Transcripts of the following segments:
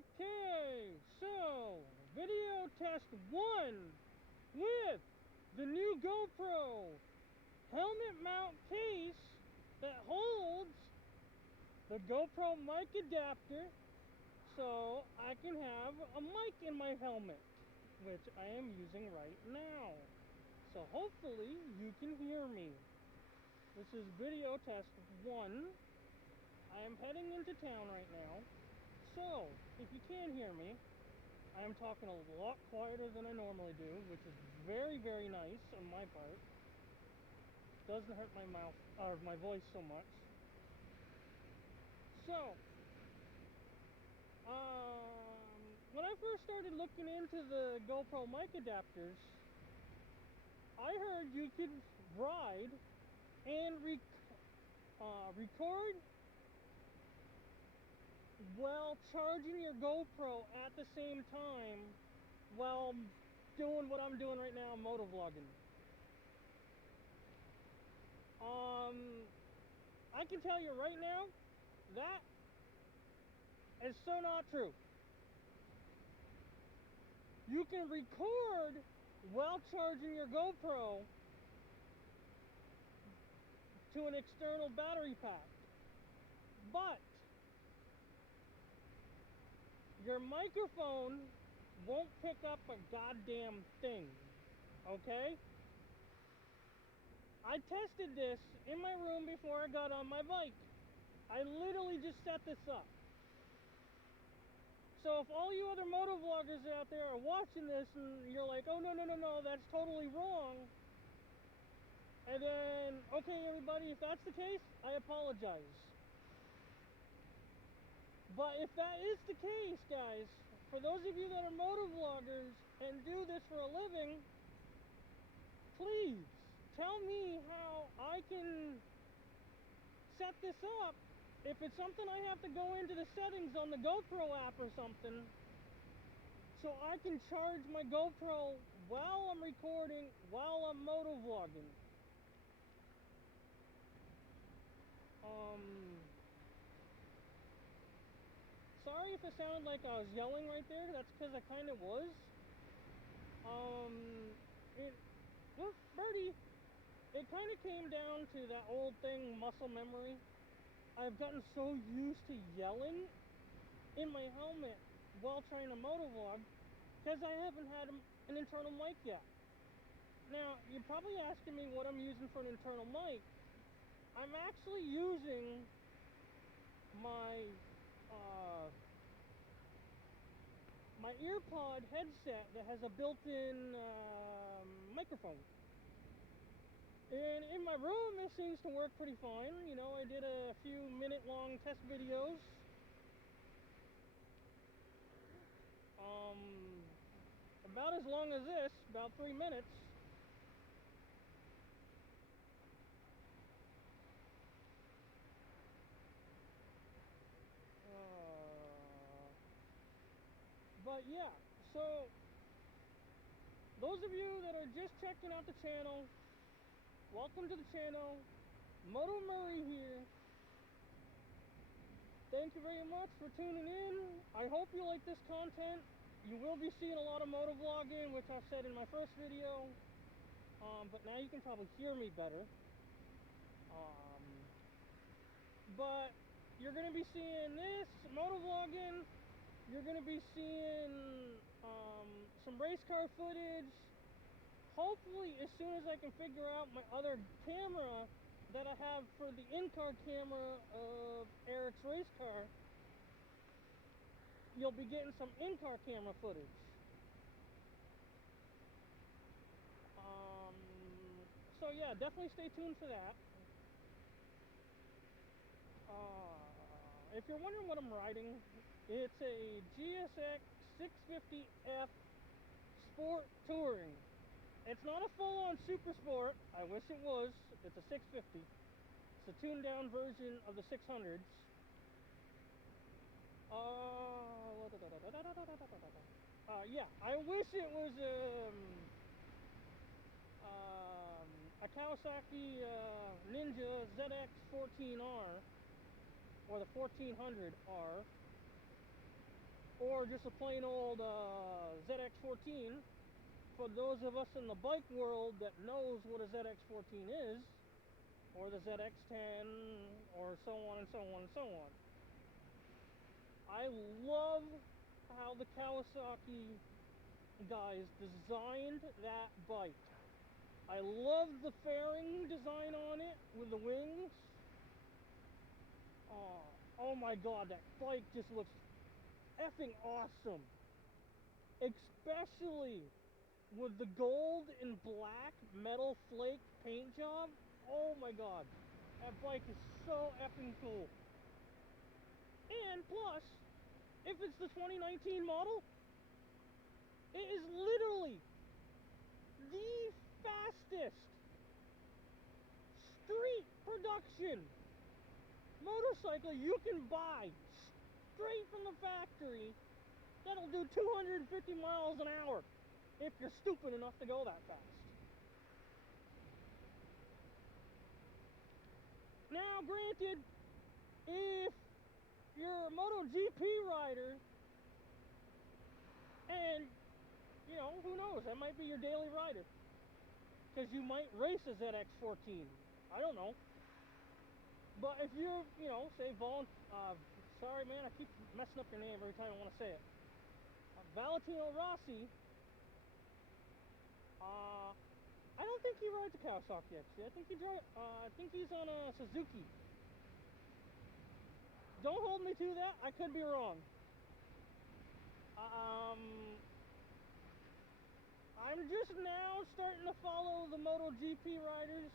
Okay, so video test 1 with the new GoPro helmet mount case that holds the GoPro Mic Adapter so I can have a mic in my helmet, which I am using right now. So hopefully you can hear me. This is video test 1. I am heading into town right now. So, if you can hear me, I am talking a lot quieter than I normally do, which is very, very nice on my part. Doesn't hurt my mouth or my voice so much. So, when I first started looking into the GoPro mic adapters, I heard you could ride and record while charging your GoPro at the same time while doing what I'm doing right now, motovlogging. I can tell you right now, that is so not true. You can record while charging your GoPro to an external battery pack, but your microphone won't pick up a goddamn thing, okay? I tested this in my room before I got on my bike. I literally just set this up. So if all you other motovloggers out there are watching this and you're like, oh no, that's totally wrong, and then, okay everybody, if that's the case, I apologize. But if that is the case, guys, for those of you that are motovloggers and do this for a living, please tell me how I can set this up. If it's something I have to go into the settings on the GoPro app or something, so I can charge my GoPro while I'm recording, while I'm motovlogging. Sorry if it sounded like I was yelling right there. That's because I kind of was. Birdie, it kind of came down to that old thing, muscle memory. I've gotten so used to yelling in my helmet while trying to motovlog because I haven't had an internal mic yet. Now, you're probably asking me what I'm using for an internal mic. I'm actually using my my earpod headset that has a built-in microphone. And in my room, it seems to work pretty fine. You know, I did a few minute-long test videos. About as long as this, about 3 minutes. But yeah, so those of you that are just checking out the channel, welcome to the channel. MotoMurray here. Thank you very much for tuning in. I hope you like this content. You will be seeing a lot of motovlogging, which I said in my first video. But now you can probably hear me better. But you're going to be seeing this motovlogging. You're going to be seeing some race car footage. Hopefully, as soon as I can figure out my other camera that I have for the in-car camera of Eric's race car, you'll be getting some in-car camera footage. So yeah, definitely stay tuned for that. If you're wondering what I'm riding, it's a GSX 650F Sport Touring. It's not a full-on super sport. I wish it was. It's a 650. It's a tuned-down version of the 600s. Yeah, I wish it was a Kawasaki Ninja ZX 14R or the 1400R. or just a plain old ZX14. For those of us in the bike world that knows what a ZX14 is, or the ZX10, or so on and so on and so on. I love how the Kawasaki guys designed that bike. I love the fairing design on it with the wings. Oh my god, that bike just looks effing awesome. Especially with the gold and black metal flake paint job. Oh my god, that bike is so effing cool. And plus, if it's the 2019 model, it is literally the fastest street production motorcycle you can buy straight from the factory that'll do 250 miles an hour if you're stupid enough to go that fast. Now, granted, if you're a MotoGP rider, and, you know, who knows, that might be your daily rider, because you might race a ZX14, I don't know. But if you're, you know, say, sorry man, I keep messing up your name every time I want to say it. Valentino Rossi, I don't think he rides a Kawasaki actually. I think he's on a Suzuki. Don't hold me to that. I could be wrong. I'm just now starting to follow the MotoGP riders.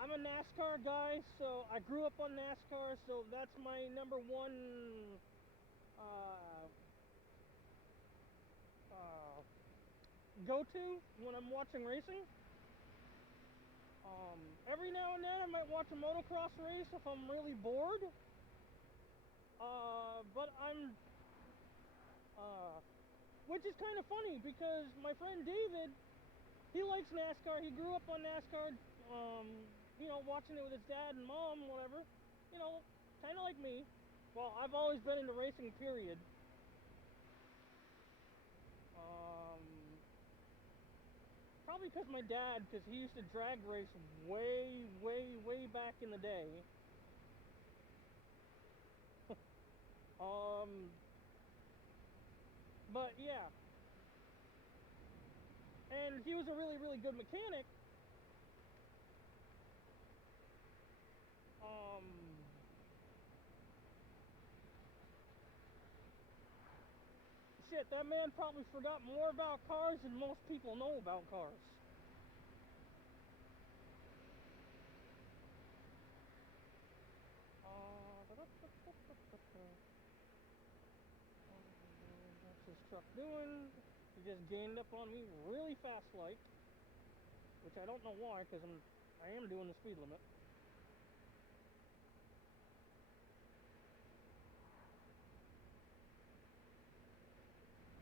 I'm a NASCAR guy, so I grew up on NASCAR, so that's my number one go-to when I'm watching racing. Every now and then I might watch a motocross race if I'm really bored. But which is kind of funny because my friend David, he likes NASCAR. He grew up on NASCAR, you know, watching it with his dad and mom, whatever. You know, kind of like me. Well, I've always been into racing, period. Probably because my dad, because he used to drag race way back in the day. But yeah. And he was a really good mechanic. Shit, that man probably forgot more about cars than most people know about cars. What's this truck doing? He just gained up on me really fast like, which I don't know why, because I am doing the speed limit.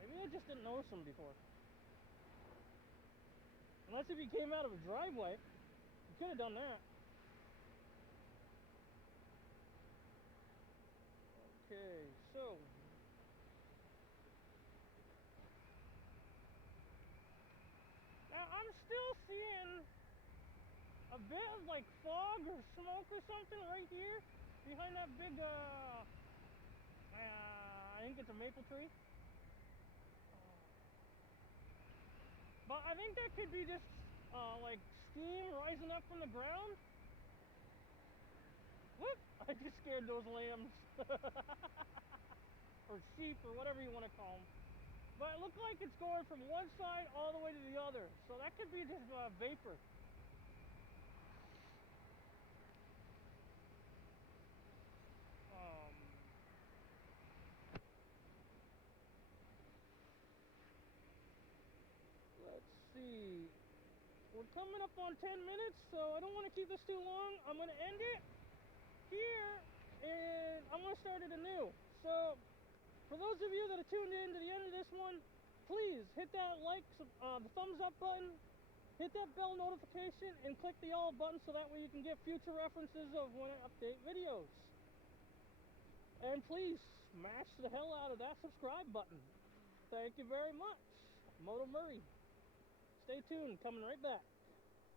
Maybe I just didn't notice him before. Unless if he came out of a driveway, he could have done that. Okay, so now I'm still seeing a bit of like fog or smoke or something right here behind that big I think it's a maple tree. But I think that could be just like steam rising up from the ground. Whoop! I just scared those lambs. Or sheep or whatever you want to call them. But it looked like it's going from one side all the way to the other. So that could be just vapor. Let's see. We're coming up on 10 minutes, so I don't want to keep this too long. I'm going to end it here, and I'm going to start it anew. So, for those of you that are tuned in to the end of this one, please hit that like, the thumbs up button, hit that bell notification, and click the all button so that way you can get future references of when I update videos. And please, smash the hell out of that subscribe button. Thank you very much. MotoMurray. Stay tuned, coming right back.